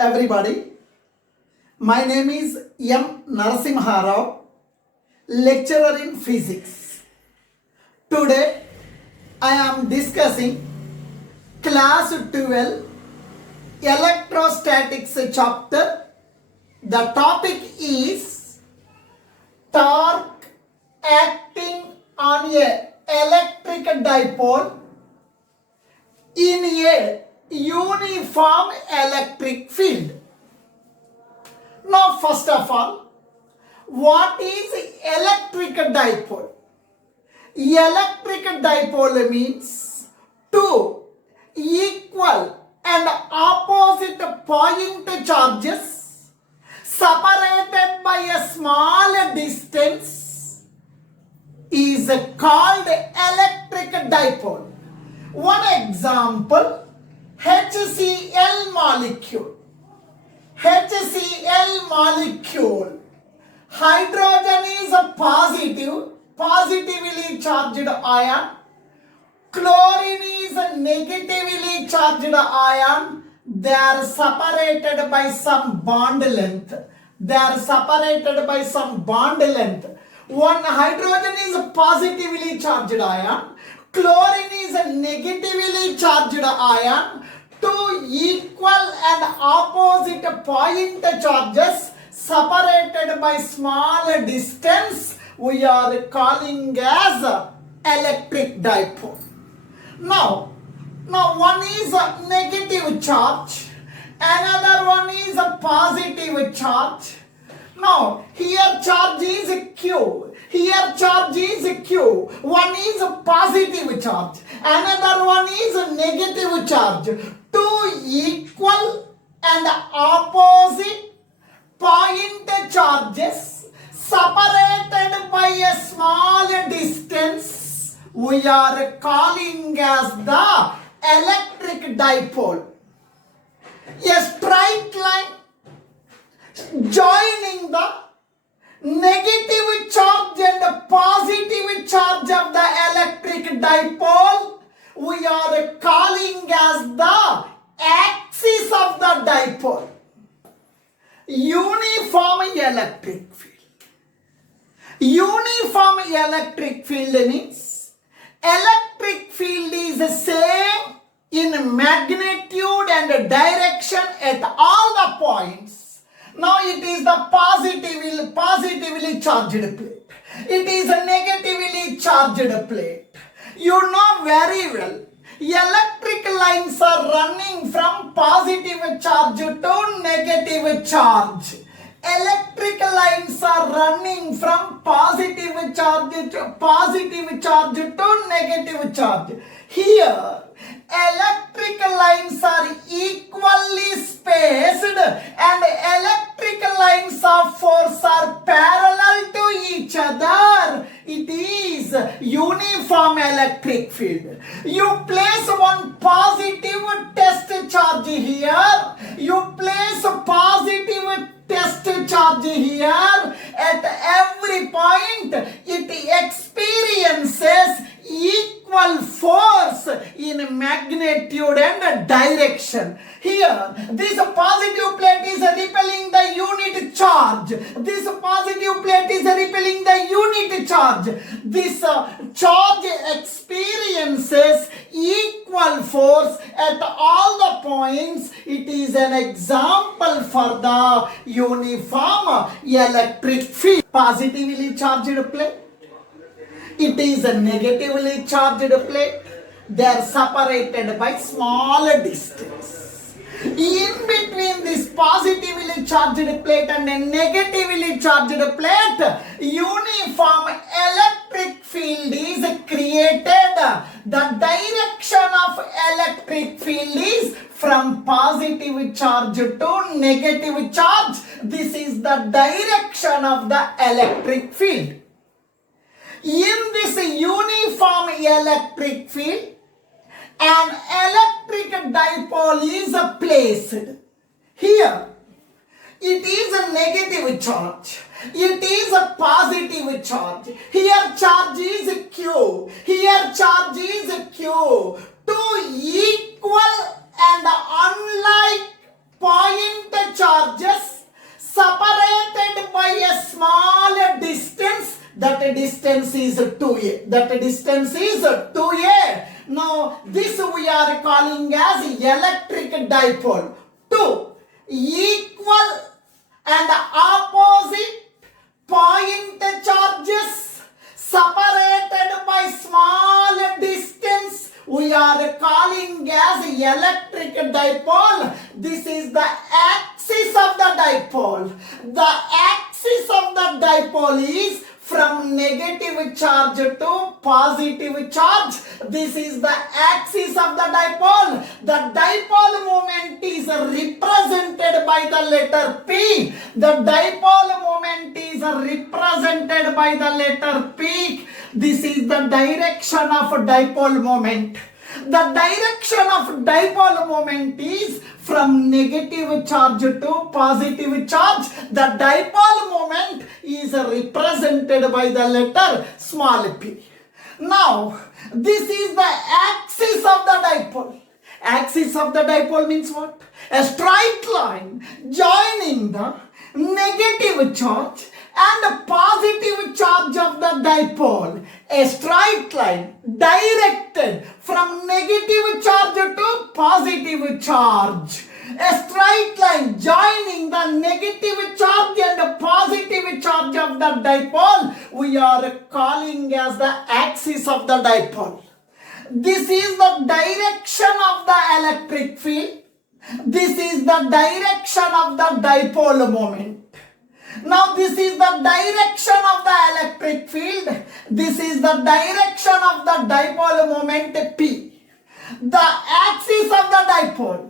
everybody. My name is M. Narasimha, lecturer in physics. Today, I am discussing class 12 electrostatics chapter. The topic is torque acting on a electric dipole in a uniform electric field. Now, first of all, what is electric dipole? Electric dipole means two equal and opposite point charges separated by a small distance is called electric dipole. One example, HCl molecule. HCl molecule. Hydrogen is a positively charged ion. Chlorine is a negatively charged ion. They are separated by some bond length. One hydrogen is a positively charged ion. Chlorine is a negatively charged ion. Two equal and opposite point charges separated by small distance we are calling as electric dipole. Now one is a negative charge, another one is a positive charge. Now here charge is Q, here charge is Q. One is a positive charge, another one is a negative charge. Two equal and opposite point charges separated by a small distance we are calling as the electric dipole. A straight line joining the negative charge and positive charge of the electric dipole we are calling as the axis of the dipole. Uniform electric field. Uniform electric field means electric field is the same in magnitude and direction at all the points. Now it is the positively charged plate. It is a negatively charged plate. You know very well, electric lines are running from positive charge to negative charge. Electric lines are running from positive charge to negative charge. Here, electric lines are equally spaced and electric lines of force are parallel to each other. It is uniform electric field. You place one positive test charge here. You place a positive test charge here. At every point, it experiences equal force in magnitude and direction. Here, this positive plate is repelling the unit charge. This positive plate is repelling the unit charge. This charge experiences equal force at all the points. It is an example for the uniform electric field. Positively charged plate. It is a negatively charged plate. They are separated by small distance. In between this positively charged plate and a negatively charged plate, uniform electric field is created. The direction of electric field is from positive charge to negative charge. This is the direction of the electric field. In this uniform electric field, an electric dipole is placed. Here, it is a negative charge. It is a positive charge. Here charge is Q. Here charge is Q. Two equal and unlike point That distance is 2a. That distance is 2a. Now, this we are calling as electric dipole. Two equal and opposite point charges separated by small distance we are calling as electric dipole. This is the axis of the dipole. The axis of the dipole is from negative charge to positive charge. This is the axis of the dipole. The dipole moment is represented by the letter P. The dipole moment is represented by the letter P. This is the direction of dipole moment. The direction of dipole moment is from negative charge to positive charge. The dipole moment is represented by the letter small p. Now, this is the axis of the dipole. Axis of the dipole means what? A straight line joining the negative charge and positive charge of the dipole. A straight line directed from negative charge to positive charge. A straight line joining the negative charge and positive charge of the dipole we are calling as the axis of the dipole. This is the direction of the electric field. This is the direction of the dipole moment. Now this is the direction of the electric field. This is the direction of the dipole moment P. The axis of the dipole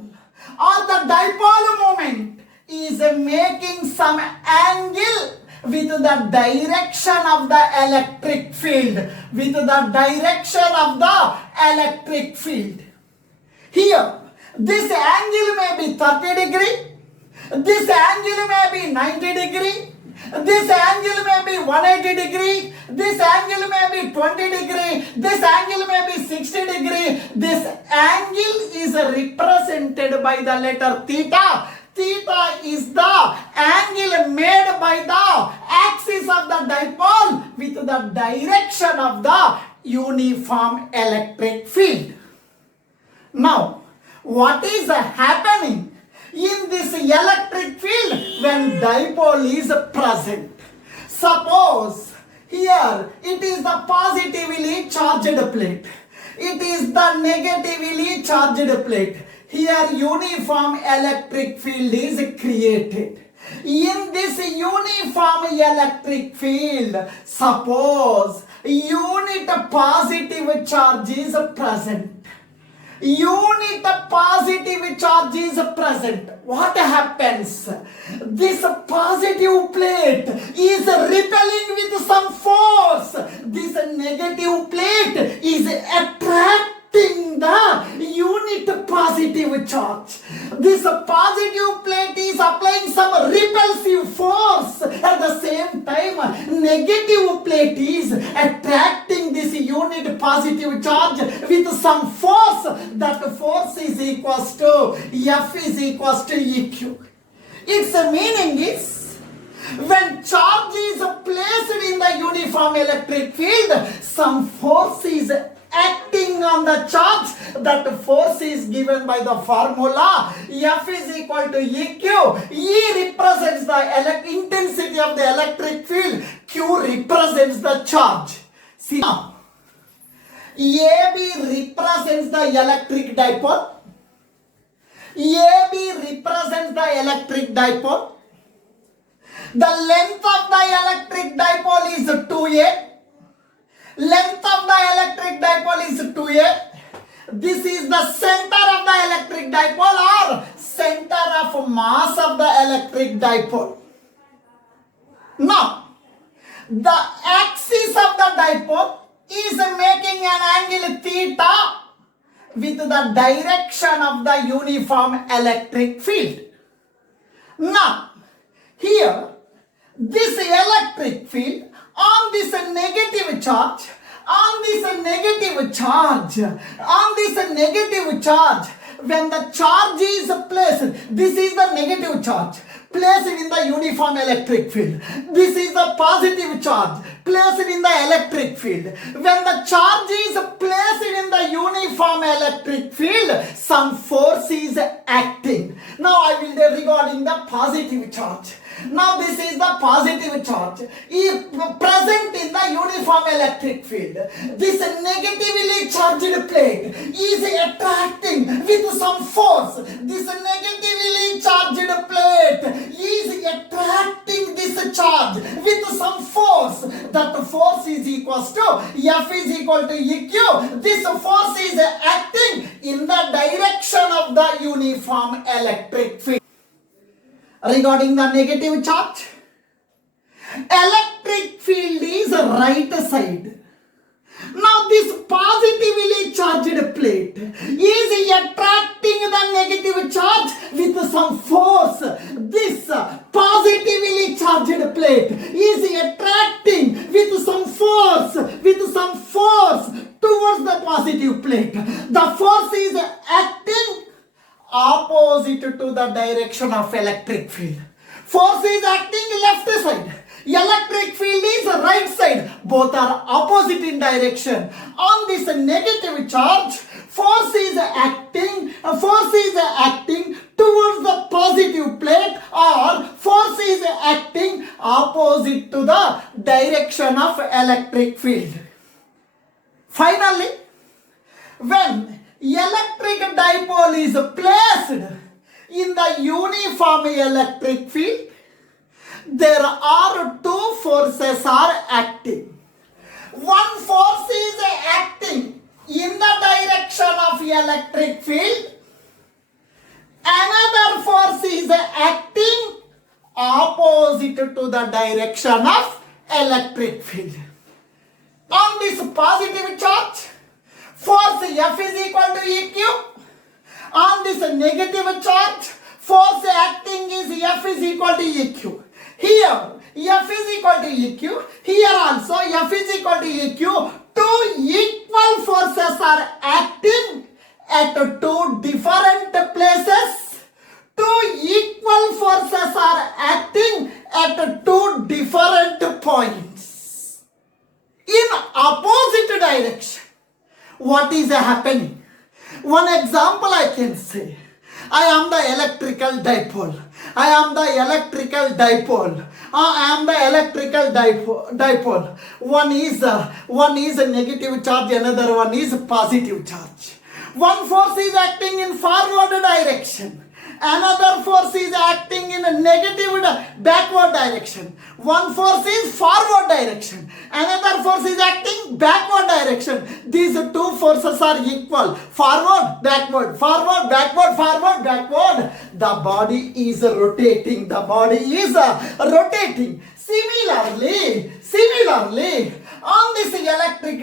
or the dipole moment is making some angle with the direction of the electric field. With the direction of the electric field. Here, this angle may be 30 degree. This angle may be 90 degree. This angle may be 180 degree. This angle may be 20 degree. This angle may be 60 degree. This angle is represented by the letter theta. Theta is the angle made by the axis of the dipole with the direction of the uniform electric field. Now, what is happening in this electric field when dipole is present? Suppose here it is the positively charged plate. It is the negatively charged plate. Here uniform electric field is created. In this uniform electric field, suppose unit positive charge is present. Unit positive charge is present. What happens? This positive plate is repelling with some force. This negative plate is attracting the unit positive charge. This positive plate is applying some repulsive force. At the same time, negative plate is attracting this unit positive charge with some force. That force is equals to F is equals to EQ. Its meaning is, when charge is placed in the uniform electric field, some force is acting on the charge. That force is given by the formula F is equal to EQ. E represents the intensity of the electric field. Q represents the charge. See now, AB represents the electric dipole. AB represents the electric dipole. The length of the electric dipole is 2a. Length of the electric dipole is 2a. This is the center of the electric dipole or center of mass of the electric dipole. Now, the axis of the dipole is making an angle theta with the direction of the uniform electric field. Now, here, this electric field on this negative charge, when the charge is placed, this is the negative charge. placed in the uniform electric field. This is the positive charge placed in the electric field. When the charge is placed in the uniform electric field, some force is acting. Now I will tell regarding the positive charge. Now this is the positive charge is present in the uniform electric field. This negatively charged plate is attracting with some force. This negatively charged plate is attracting this charge with some force. That force is equals to F is equal to EQ. This force is acting in the direction of the uniform electric field. Regarding the negative charge, electric field is right side. Now this positively charged plate is attracting the negative charge with some force. This positively charged plate is attracting with some force towards the positive plate. The force is acting opposite to the direction of electric field. Force is acting left side. Electric field is right side. Both are opposite in direction. On this negative charge, force is acting towards the positive plate, or force is acting opposite to the direction of electric field. Finally, when electric dipole is placed in the uniform electric field, there are two forces are acting. One force is acting in the direction of electric field. Another force is acting opposite to the direction of electric field. On this positive charge, force F is equal to EQ. On this negative charge, force acting is F is equal to EQ. Here, F is equal to EQ. Here also, F is equal to EQ. Two equal forces are acting at two different places. Two equal forces are acting at two different points in opposite direction. What is happening? One example I can say. I am the electrical dipole. I am the electrical dipole. Dipole. One is a negative charge, another one is positive charge. One force is acting in forward direction. Another force is acting in a negative backward direction. One force is forward direction. Another force is acting backward direction. These two forces are equal. Forward, backward, forward, backward, forward, backward. The body is rotating. The body is rotating. Similarly, on this electric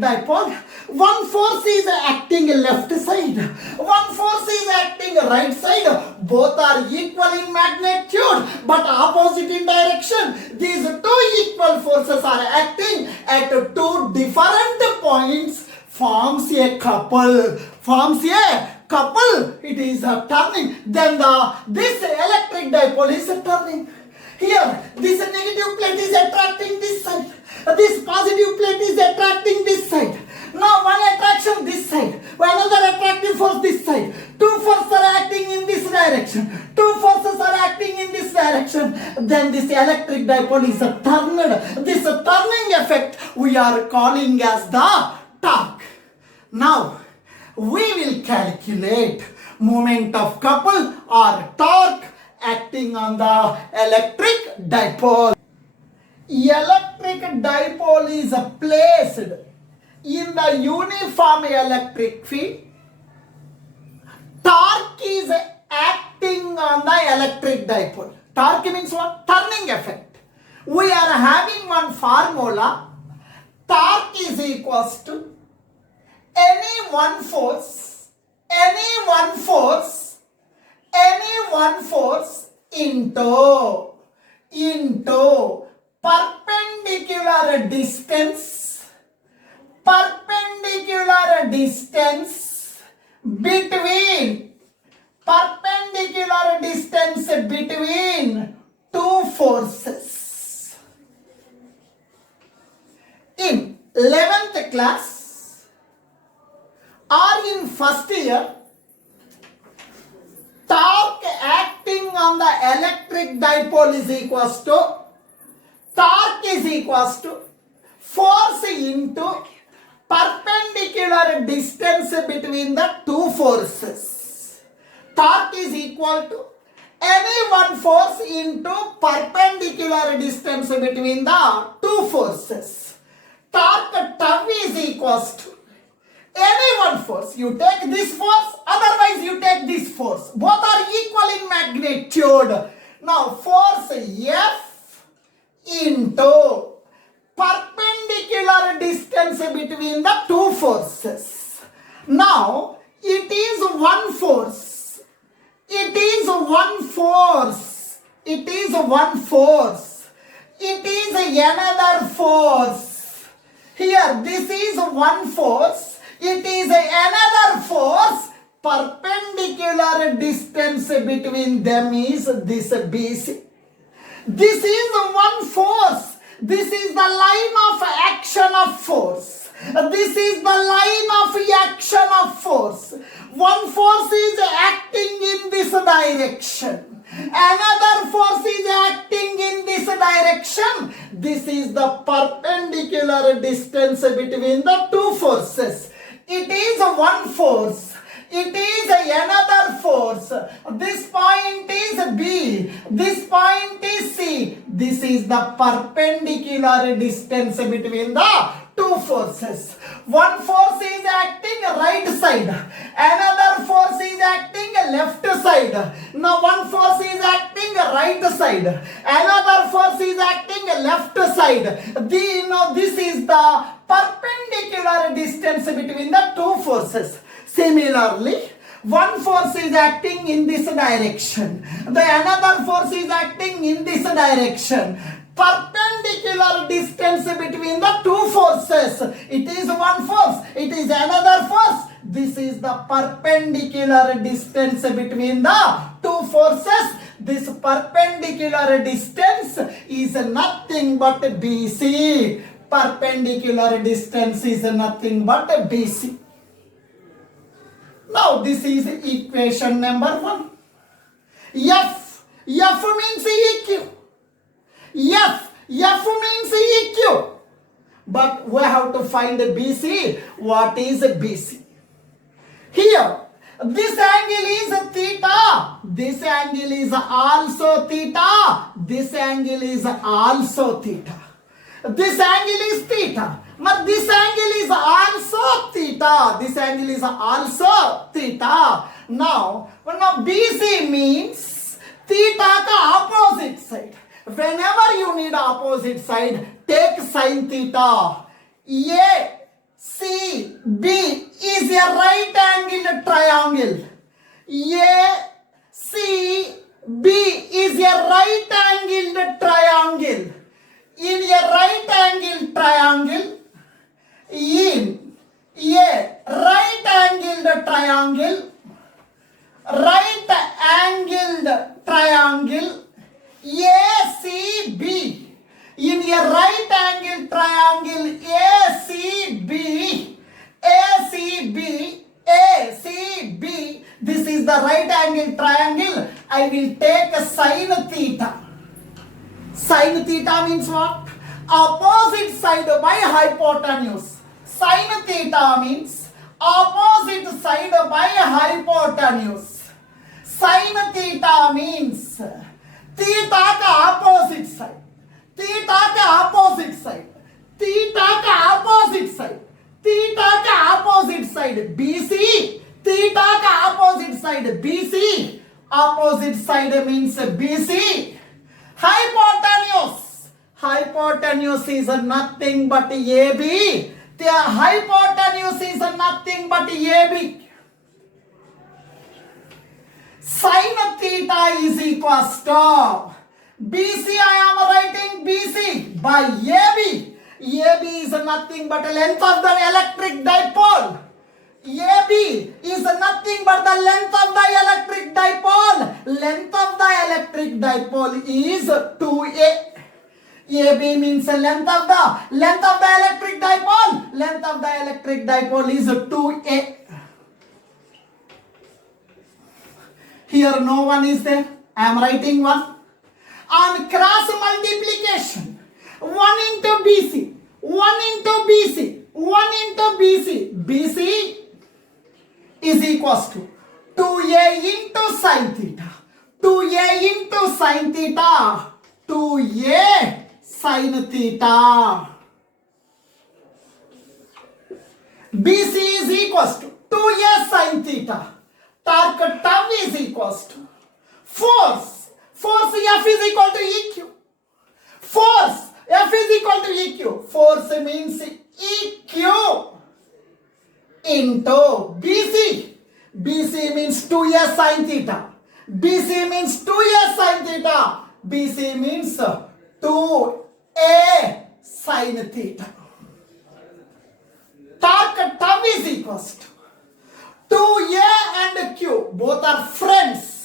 dipole, one force is acting left side, one force is acting right side. Both are equal in magnitude but opposite in direction. These two equal forces are acting at two different points, forms a couple. It is turning. Then this electric dipole is turning. Here, this negative plate is attracting this side. This positive plate is attracting this side. Now one attraction this side, another attractive force this side. Two forces are acting in this direction. Two forces are acting in this direction. Then this electric dipole is turned. This turning effect we are calling as the torque. Now we will calculate moment of couple or torque acting on the electric dipole. Electric dipole is placed in the uniform electric field. Torque is acting on the electric dipole. Torque means what? Turning effect. We are having one formula. Torque is equals to any one force into perpendicular distance between class or in first year, torque acting on the electric dipole is equals to, torque is equals to force into perpendicular distance between the two forces. Torque is equal to any one force into perpendicular distance between the two forces. Torque tau is equals to any one force. You take this force, otherwise you take this force. Both are equal in magnitude. Now force F into perpendicular distance between the two forces. Now it is one force. It is one force. It is one force. It is another force. Here this is one force. It is another force. Perpendicular distance between them is this BC. This is one force. This is the line of action of force. This is the line of action of force. One force is acting in this direction. Another force is acting in this direction. This is the perpendicular distance between the two forces. It is one force. It is another force. This point is B. This point is C. This is the perpendicular distance between the two forces. One force is acting right side. Another force is acting left side. Now one force is acting right side. Another force is acting left side. This is the perpendicular distance between the two forces. Similarly, one force is acting in this direction. The another force is acting in this direction. Perpendicular distance between the two forces. It is one force. It is another force. This is the perpendicular distance between the two forces. This perpendicular distance is nothing but BC. Perpendicular distance is nothing but BC. Now this is equation number 1. F means EQ. F means EQ. But we have to find BC. What is BC? Here, this angle is theta. This angle is also theta. This angle is also theta. This angle is theta. But this angle is also theta. This angle is also theta. Now BC means theta ka opposite side. Whenever you need opposite side, take sin theta. A, C, B is a right angled triangle. A, C, B is a right angled triangle. In a right angled triangle, in a right angled triangle, ACB. In a right angled triangle, ACB, this is the right angled triangle. I will take a sin theta. Sin theta means what? Opposite side by hypotenuse. Sin theta means opposite side by hypotenuse. Sin theta means theta ka opposite side. Theta ka opposite side. Theta ka opposite side. Theta ka opposite side BC. Theta ka opposite side BC. Opposite side means BC. Hypotenuse. Hypotenuse is nothing but AB. The hypotenuse is nothing but AB. Sin theta is equals to BC. I am writing BC by AB. AB is nothing but length of the electric dipole. AB is nothing but the length of the electric dipole. Length of the electric dipole is 2A. AB means the length of the electric dipole. Length of the electric dipole is 2A. Here no one is there. I am writing 1. On cross multiplication, 1 into BC, 1 into BC, 1 into BC. BC is equals to 2A into sin theta. 2A into sin theta. 2A sin theta. BC is equals to 2A sin theta. Torque tau is equals to force. Force F is equal to EQ. Force F is equal to EQ. Force means EQ into BC. BC means 2A sin theta. BC means 2A sin theta. BC means 2A sin theta. Torque tau is equals to 2A and Q. Both are friends.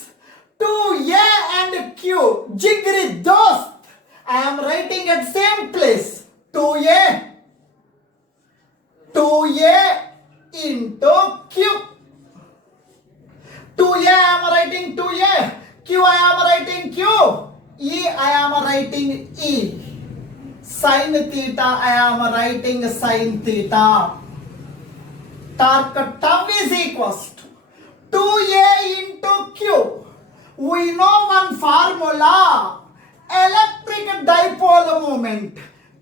2A and Q. Jigri dost. I am writing at same place. 2A into Q. 2A I am writing 2A. Q I am writing Q. E I am writing E. Sin theta I am writing sin theta. Torque tau is equals to 2A into Q. We know one formula. Electric dipole moment.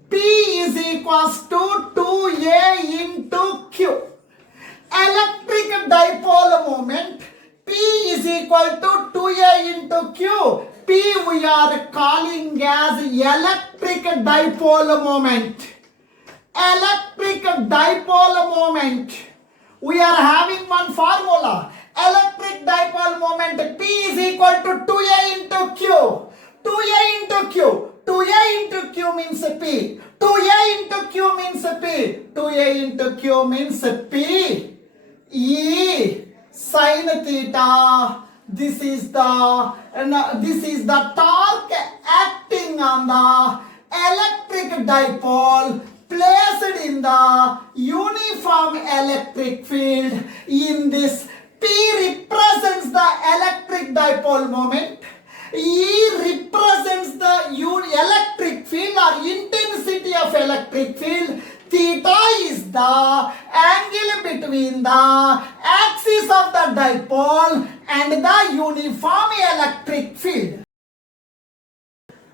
P is equals to 2A into Q. Electric dipole moment. P is equal to 2A into Q. P we are calling as electric dipole moment. Electric dipole moment. We are having one formula. Electric dipole moment P is equal to 2A into Q. 2A into Q. 2A into Q means P. 2A into Q means P. 2A into Q means P. E sin theta. This is the torque acting on the electric dipole placed in the uniform electric field. In this, P represents the electric dipole moment. E represents the electric field or intensity of electric field. Theta is the angle between the axis of the dipole and the uniform electric field.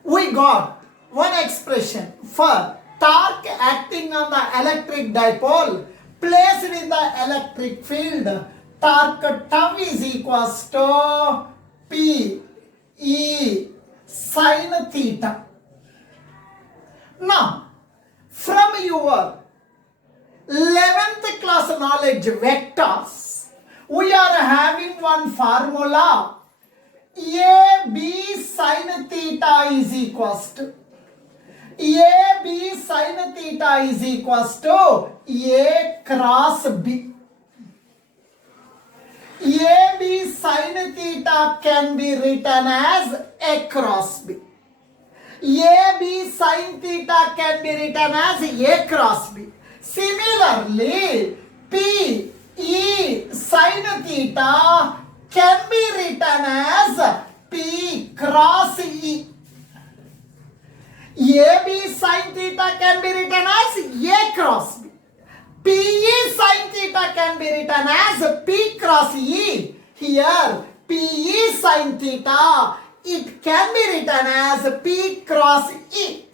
We got one expression for torque acting on the electric dipole placed in the electric field. Torque tau is equals to P E sin theta. Now, from your 11th class knowledge vectors, we are having one formula. AB sin theta is equals to AB sin theta is equals to A cross B. AB sin theta can be written as A cross B. AB sin theta can be written as A cross B. Similarly, P E sin theta can be written as P cross E. AB sin theta can be written as A cross B. PE sin theta can be written as P cross E. Here, PE sin theta, it can be written as P cross E.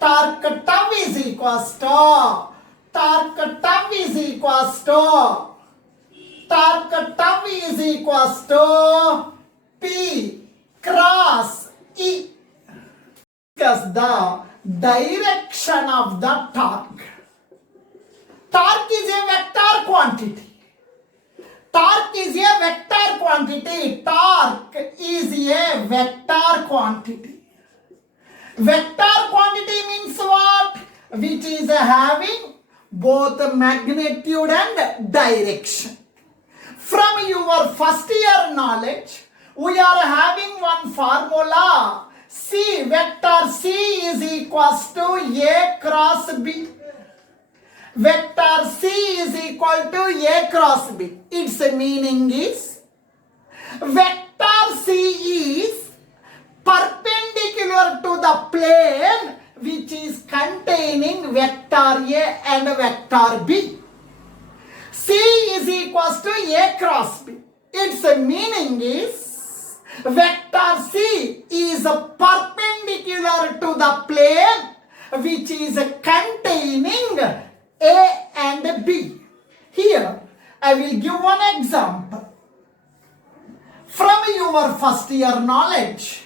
Torque tau is equals to torque tau is equals to torque tau is equals to P cross E. Because the direction of the torque. Torque is a vector quantity. Torque is a vector quantity. Torque is a vector quantity. Vector quantity means what? Which is having both magnitude and direction. From your first year knowledge, we are having one formula. C vector vector C is equals to A cross B. Vector C is equal to A cross B. Its meaning is vector C is perpendicular to the plane which is containing vector A and vector B. C is equals to A cross B. Its meaning is vector C is perpendicular to the plane which is containing A and B. Here I will give one example from your first year knowledge.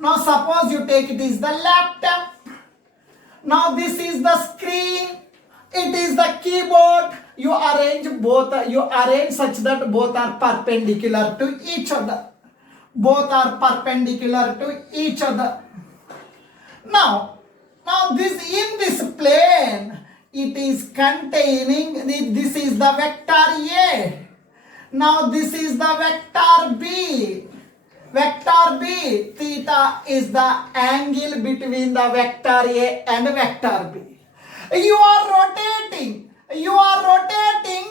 Now suppose you take it is the laptop. Now this is the screen. It is the keyboard. You arrange such that both are perpendicular to each other. Both are perpendicular to each other. Now this in this plane, it is containing, this is the vector A. Now this is the vector B. Vector B, theta is the angle between the vector A and vector B. You are rotating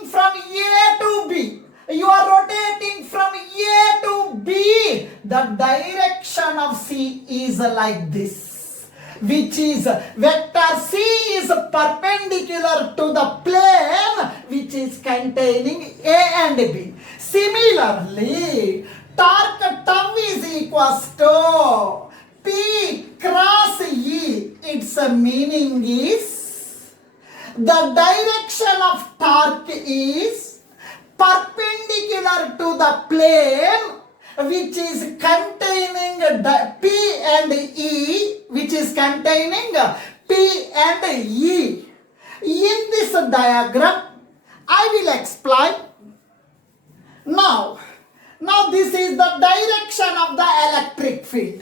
from A to B. You are rotating from A to B. The direction of C is like this, which is vector C is perpendicular to the plane which is containing A and B. Similarly, torque tau is equals to P cross E. Its meaning is the direction of torque is perpendicular to the plane which is containing P and E, which is containing P and E. In this diagram, I will explain. Now this is the direction of the electric field.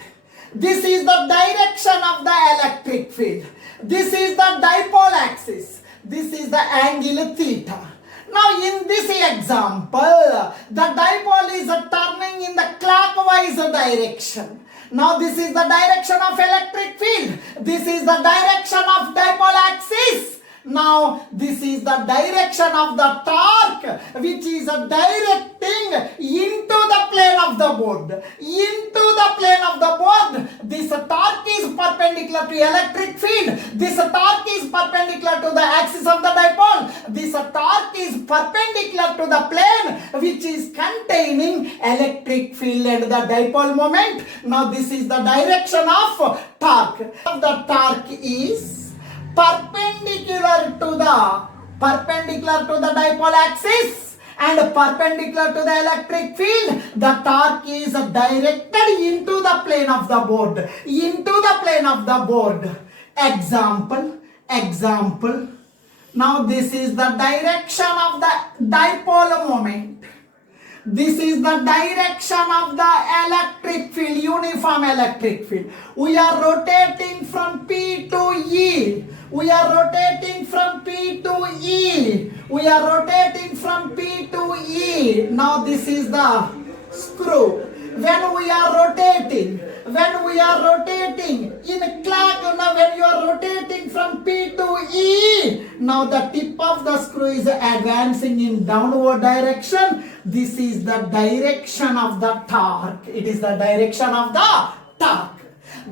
This is the direction of the electric field. This is the dipole axis. This is the angle theta. Now in this example, the dipole is turning in the clockwise direction. Now this is the direction of electric field. This is the direction of dipole axis. Now this is the direction of the torque which is directing into the plane of the board. Into the plane of the board, this torque is perpendicular to electric field. This torque is perpendicular to the axis of the dipole. This torque is perpendicular to the plane which is containing electric field and the dipole moment. Now this is the direction of torque. The torque is perpendicular to the dipole axis and perpendicular to the electric field. The torque is directed into the plane of the board. Into the plane of the board. Example. Now this is the direction of the dipole moment. This is the direction of the electric field, uniform electric field. We are rotating from P to E. We are rotating from P to E. We are rotating from P to E. Now this is the screw. When we are rotating in clock, now when you are rotating from P to E, now the tip of the screw is advancing in downward direction. This is the direction of the torque. It is the direction of the torque.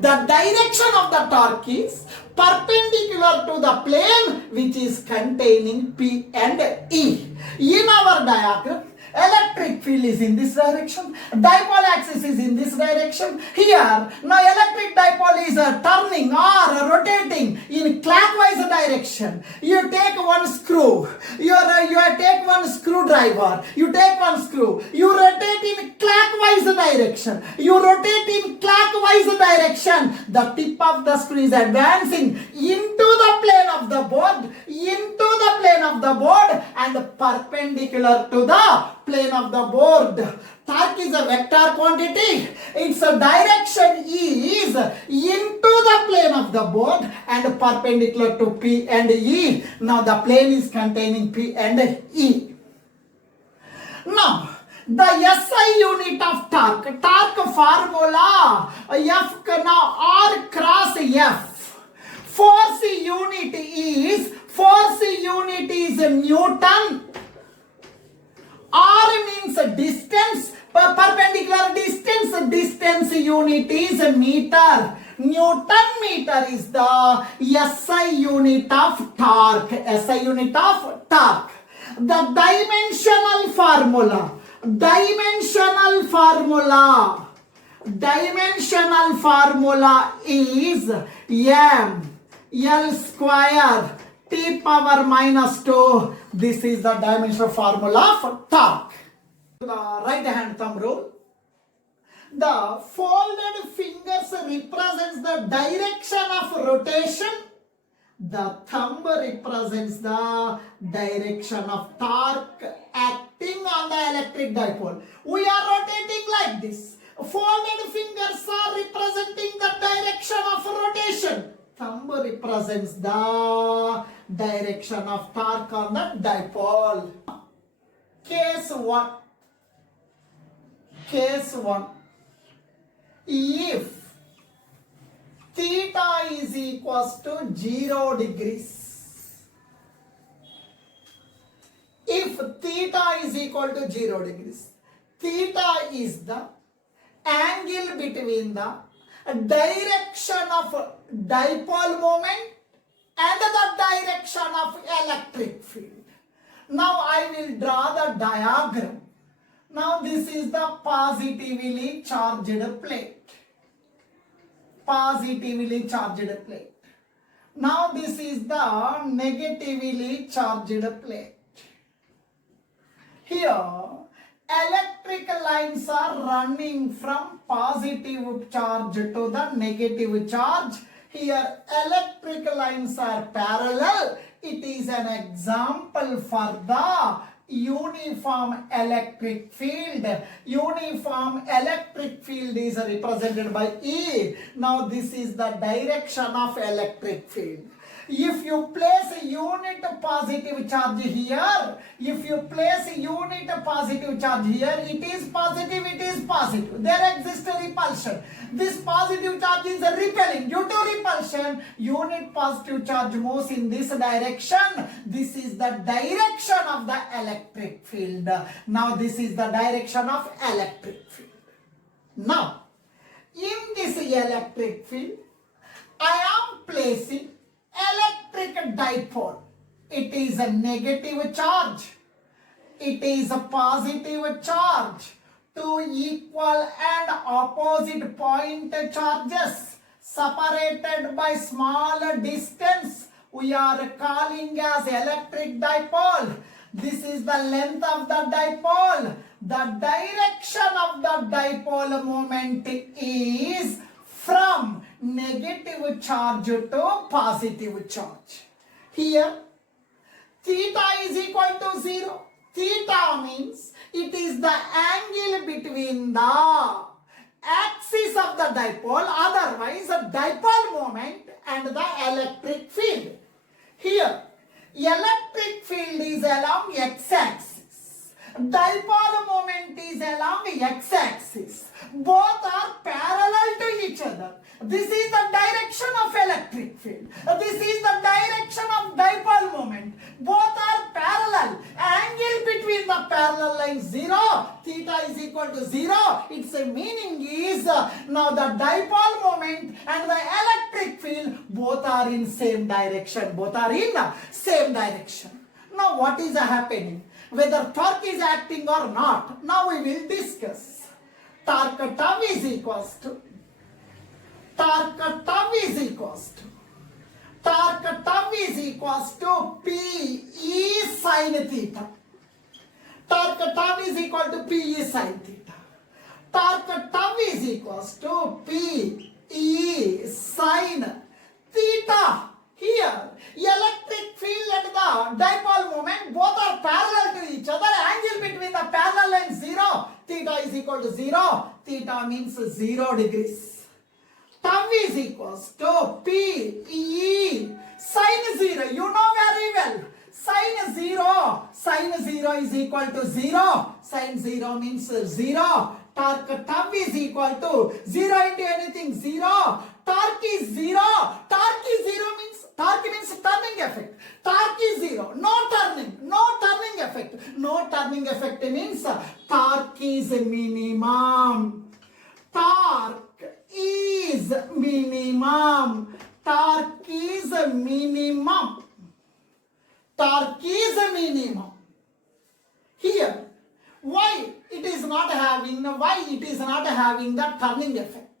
The direction of the torque is perpendicular to the plane which is containing P and E. In our diagram, electric field is in this direction, dipole axis is in this direction. Here, now electric dipole is turning or rotating in clockwise direction. You take one screw, you take one screwdriver, you take one screw, you rotate in clockwise direction. You rotate in clockwise direction. The tip of the screw is advancing into the plane of the board, and perpendicular to the plane of the board. Torque is a vector quantity. Its direction is into the plane of the board and perpendicular to P and E. Now the plane is containing P and E. Now The SI unit of torque. Torque formula F now R cross F. Force unit is Newton. R means distance, perpendicular distance. Distance unit is meter. Newton meter is the SI unit of torque. SI unit of torque. The dimensional formula is m L square T power minus 2. This is the dimensional formula for torque. The right hand thumb rule. The folded fingers represents the direction of rotation. The thumb represents the direction of torque acting on the electric dipole. We are rotating like this. Folded fingers are representing the direction of rotation. Thumb represents the direction of torque on the dipole. Case 1. If theta is equals to 0 degrees. If theta is equal to 0 degrees. Theta is the angle between the direction of dipole moment and the direction of electric field. Now I will draw the diagram. Now this is the positively charged plate. Now this is the negatively charged plate. Here electric lines are running from positive charge to the negative charge. Here electric lines are parallel. It is an example for the uniform electric field. Uniform electric field is represented by E. Now this is the direction of electric field. If you place a unit positive charge here, it is positive. There exists a repulsion. This positive charge is repelling. Due to repulsion, unit positive charge moves in this direction. This is the direction of the electric field. Now this is the direction of electric field. Now, in this electric field, I am placing electric dipole. It is a negative charge. It is a positive charge. Two equal and opposite point charges separated by small distance. We are calling as electric dipole. This is the length of the dipole. The direction of the dipole moment is from negative charge to positive charge. Here, theta is equal to 0. Theta means it is the angle between the axis of the dipole, otherwise the dipole moment and the electric field. Here, electric field is along x-axis. Dipole moment is along x-axis. Both are parallel to each other. This is the direction of electric field. This is the direction of dipole moment. Both are parallel. Angle between the parallel lines 0. Theta is equal to 0. Its meaning is now the dipole moment and the electric field both are in same direction. Now what is happening? Whether torque is acting or not. Now we will discuss. Torque tau is equals to P E sin theta. Torque tau is equal to P E sin theta. Torque tau is equals to P E sin theta. Here, electric field and the dipole moment both are parallel to each other. Angle between the parallel lines 0. Theta is equal to 0. Theta means 0 degrees. Tau is equals to P E sin 0. You know very well. Sin 0. Sin 0 is equal to 0. Sin 0 means 0. Torque tau is equal to 0 into anything 0. Torque is 0. Torque is 0 means turning effect. Torque is 0. No turning effect. No turning effect means torque is minimum. Torque is minimum. Torque is minimum. Torque is minimum. Here, why it is not having the turning effect?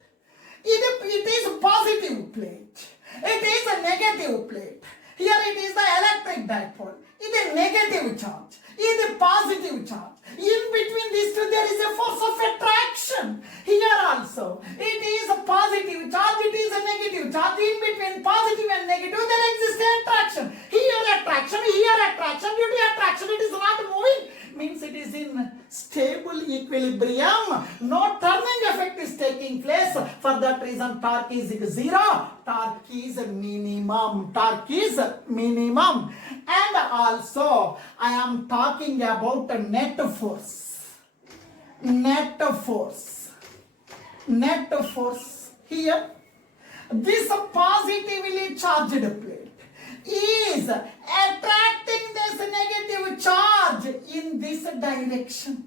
It is positive plate. It is a negative plate. Here it is the electric dipole. It is a negative charge. It is a positive charge. In between these two there is a force of attraction. Here also it is a positive charge. It is a negative charge. In between positive and negative there exists attraction. Here attraction. Due to attraction it is not moving. Means it is in stable equilibrium. No turning effect is taking place. For that reason torque is 0. Torque is minimum. Torque is minimum. And also I am talking about net force. Net force. Net force. Here this positively charged plate is attracting this negative charge in this direction.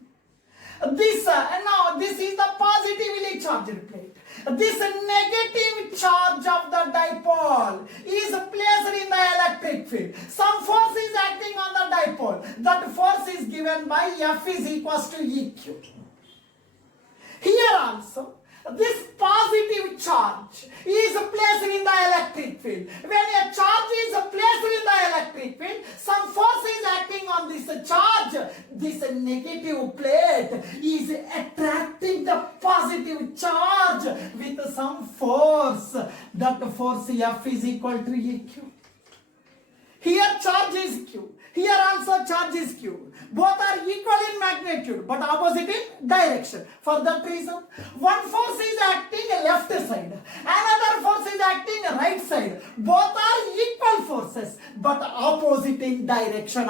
This is the positively charged plate. This negative charge of the dipole is placed in the electric field. Some force is acting on the dipole. That force is given by F is equals to EQ. Here also, this positive charge is placed in the electric field. When a charge is placed in the electric field, some force is acting on this charge. This negative plate is attracting the positive charge with some force. That force F is equal to EQ. Here charge is Q. Here also charge is Q. Both are equal in magnitude but opposite in direction. For that reason, one force is acting left side. Another force is acting right side. Both are equal forces but opposite in direction.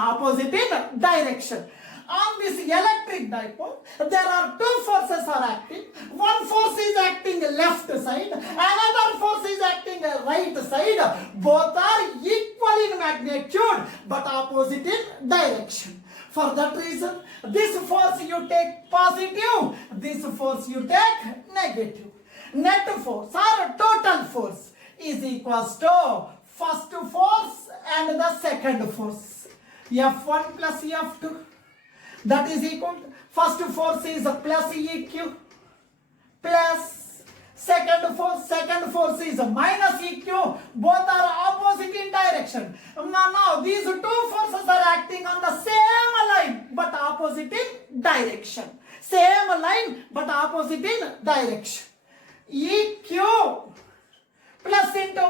On this electric dipole, there are two forces are acting. One force is acting left side, another force is acting right side. Both are equal in magnitude but opposite in direction. For that reason, this force you take positive, this force you take negative. Net force or total force is equals to first force and the second force. F1 plus F2. That is equal to, first force is plus EQ plus second force is minus EQ. Both are opposite in direction. Now these two forces are acting on the same line but opposite in direction. Same line but opposite in direction. EQ plus into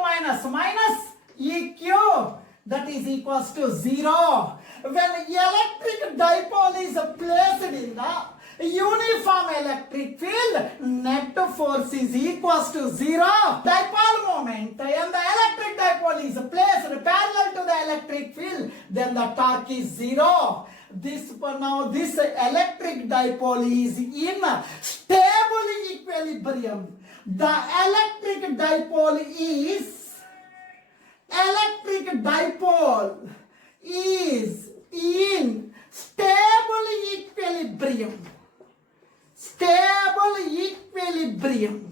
minus EQ, that is equals to 0. When electric dipole is placed in the uniform electric field, net force is equals to 0. Dipole moment and the electric dipole is placed parallel to the electric field, then the torque is 0. This electric dipole is in stable equilibrium. The electric dipole is in stable equilibrium. Stable equilibrium.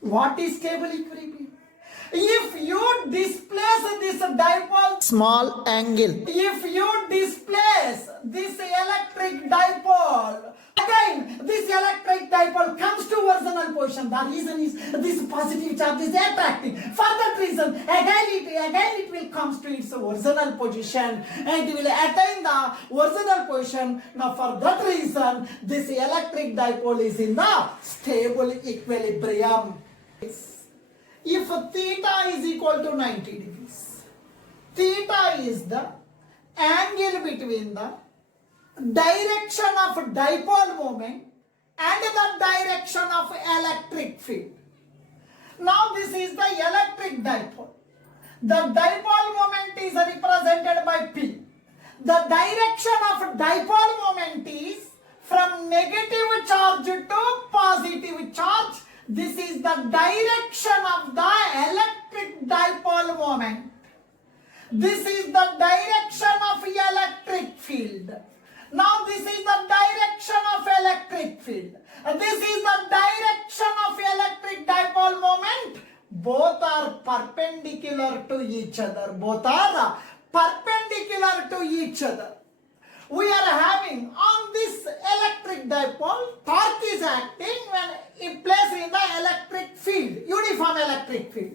What is stable equilibrium? If you displace this dipole, small angle. if you displace this electric dipole, again this electric dipole comes to original position. The reason is this positive charge is attracting. For that reason, again it will come to its original position and it will attain the original position. Now for that reason, this electric dipole is in the stable equilibrium. If theta is equal to 90 degrees, theta is the angle between the direction of dipole moment and the direction of electric field. Now this is the electric dipole. The dipole moment is represented by P. The direction of dipole moment is from negative charge to positive charge. This is the direction of the electric dipole moment. This is the direction of electric field. Now this is the direction of electric field. This is the direction of electric dipole moment. Both are perpendicular to each other. Both are perpendicular to each other. We are having on this electric dipole, torque is acting when it placed in the electric field, uniform electric field.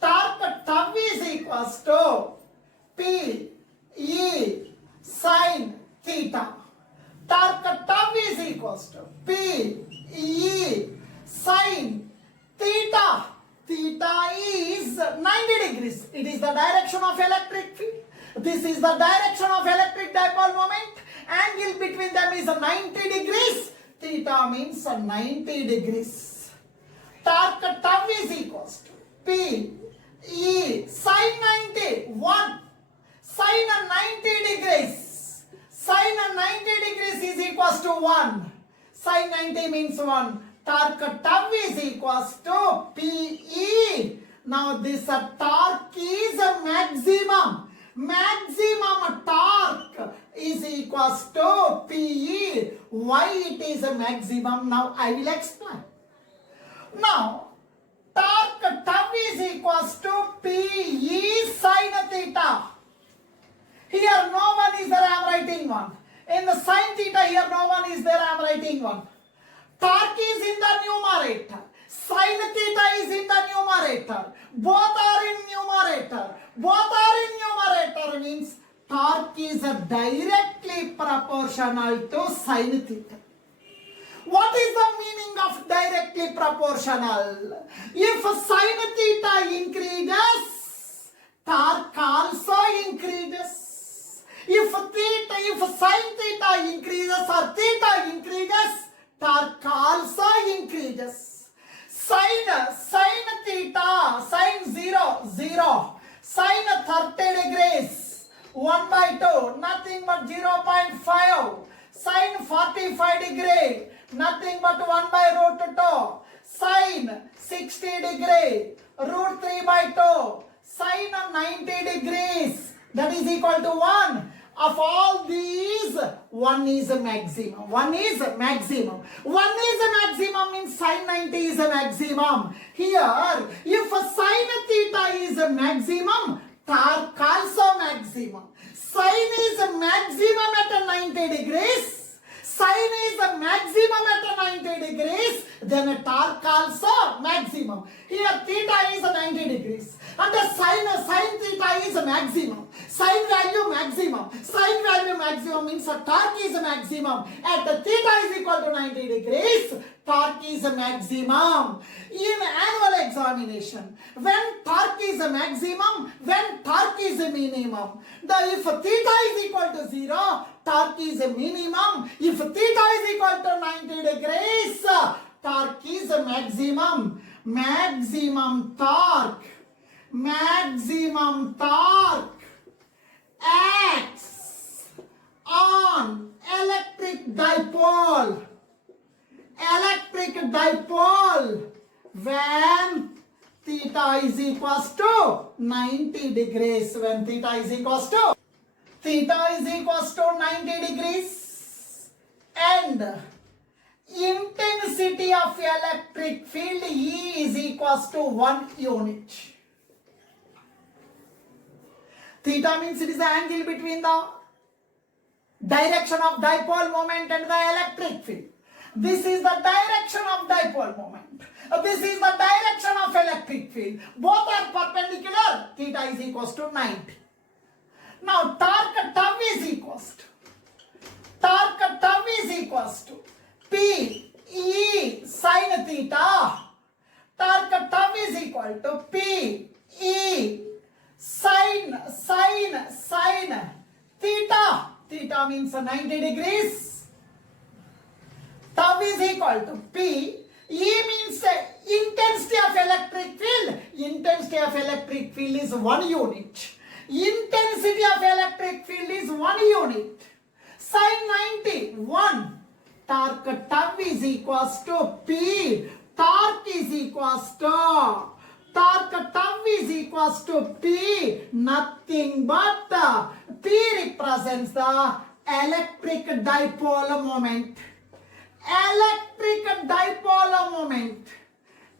Torque tau is equals to P E sin theta. Torque tau is equals to P E sin theta. Theta is 90 degrees. It is the direction of electric field. This is the direction of electric dipole moment. Angle between them is 90 degrees. Theta means 90 degrees. Torque tau is equals to P E sin 90 1. Sin 90 degrees. Sin 90 degrees is equals to 1. Sin 90 means 1. Torque tau is equals to PE. Now this torque is a maximum. Maximum torque is equals to PE. Why it is a maximum? Now I will explain. Now torque tau is equals to PE sin theta. Here no one is there, I am writing 1. In the sin theta here no one is there, I am writing 1. Torque is in the numerator. Sin theta is in the numerator. Both are in numerator. Both are in numerator means torque is directly proportional to sin theta. What is the meaning of directly proportional? If sin theta increases, torque also increases. If sin theta increases or theta increases, torque also increases. Sin theta, sin 0, 0. Sin 30 degrees, 1 by 2, nothing but 0.5. Sin 45 degree, nothing but 1 by root 2. Sin 60 degree, root 3 by 2. Sin 90 degrees, that is equal to 1. Of all these, 1 is a maximum. 1 is a maximum. 1 is a maximum means sin 90 is a maximum. Here, if sin theta is a maximum, torque also maximum. Sin is a maximum at 90 degrees. Sin is a maximum at 90 degrees. Then torque also maximum. Here theta is 90 degrees. And the sin theta is a maximum. Sin value maximum. Sin value maximum means a torque is a maximum. At the theta is equal to 90 degrees, torque is a maximum. In annual examination, when torque is a maximum, when torque is a minimum. If theta is equal to 0, torque is a minimum. If theta is equal to 90 degrees, torque is a maximum. Maximum torque acts on electric dipole when theta is equals to 90 degrees. When theta is equals to 90 degrees and intensity of electric field E is equals to 1 unit. Theta means it is the angle between the direction of dipole moment and the electric field. This is the direction of dipole moment. This is the direction of electric field. Both are perpendicular. Theta is equals to 90. Now torque tau is equals to P E sin theta. Torque tau is equal to P E sin theta. Theta means 90 degrees. Tau is equal to P. E means intensity of electric field. Intensity of electric field is 1 unit. Intensity of electric field is 1 unit. Sin 90, 1. Torque tau is equals to P. Torque is equals to P. Nothing but P represents the electric dipole moment. Electric dipole moment.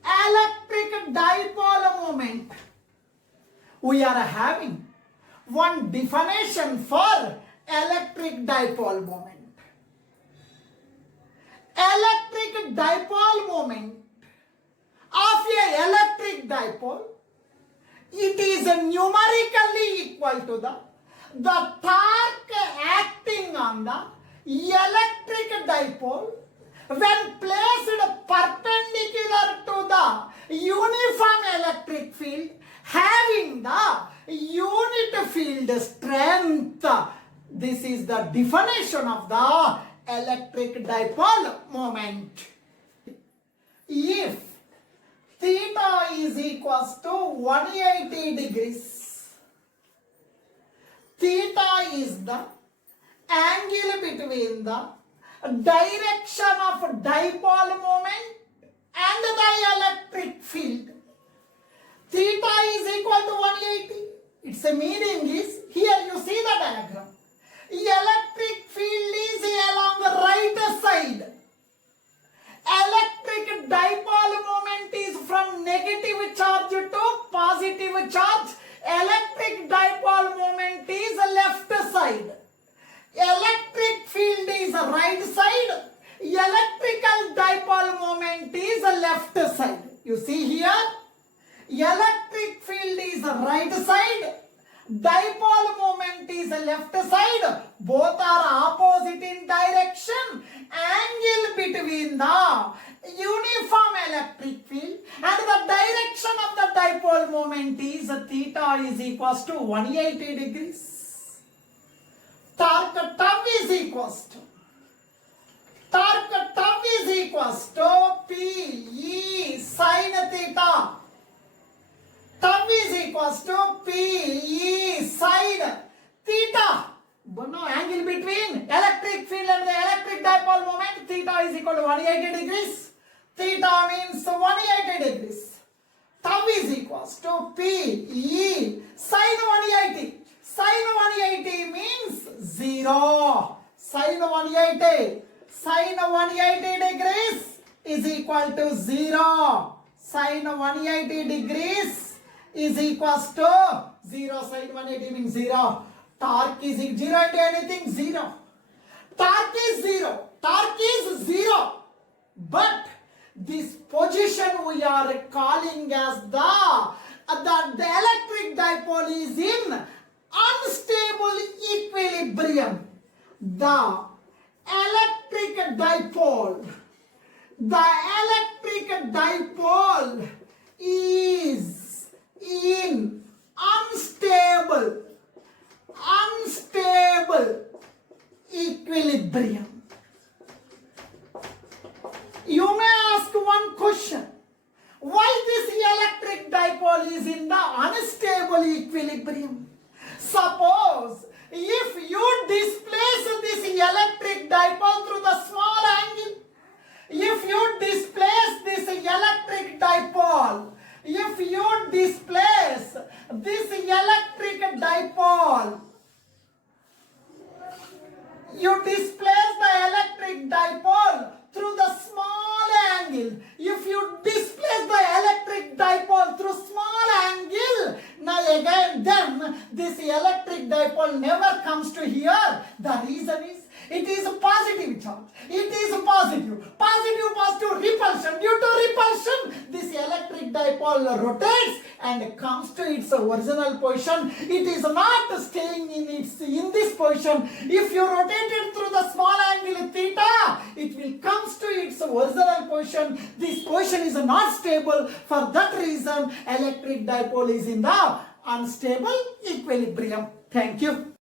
Electric dipole moment. We are having one definition for electric dipole moment. Electric dipole moment of a electric dipole, it is numerically equal to the torque acting on the electric dipole when placed perpendicular to the uniform electric field having the unit field strength. This is the definition of the electric dipole moment. If theta is equals to 180 degrees, theta is the angle between the direction of dipole moment and the electric field. Theta is equal to 180. Its meaning is, here you see the diagram. Electric field is along the right side. Electric dipole moment is from negative charge to positive charge. Electric dipole moment is left side. Electric field is right side. Electrical dipole moment is left side. You see here, electric field is right side. Dipole moment is left side. Both are opposite in direction. Angle between the uniform electric field and the direction of the dipole moment is theta is equals to 180 degrees. Torque tau is equals to P E sin theta. Tau is equals to P E sin theta. But no angle between electric field and the electric dipole moment. Theta is equal to 180 degrees. Theta means 180 degrees. Tau is equals to P E sin 180. Sin 180 means 0. Sin 180 degrees is equal to 0. Sin 180 degrees is equals to 0. Sin 180 means 0. Torque is 0 into anything, 0. Torque is 0. Torque is 0. But this position we are calling as the electric dipole is in unstable equilibrium. The electric dipole is in unstable equilibrium. You may ask one question. Why this electric dipole is in the unstable equilibrium? Suppose if you displace this electric dipole through the small angle, if you displace this electric dipole, you displace the electric dipole through the small angle. If you displace the electric dipole through small angle, now again then this electric dipole never comes to here. The reason is it is a positive charge. It is positive. Positive repulsion. Due to repulsion, this electric dipole rotates and comes to its original position. It is not staying in this position. If you rotate it through the small angle theta, it will comes to its original position. This position is not stable. For that reason, electric dipole is in the unstable equilibrium. Thank you.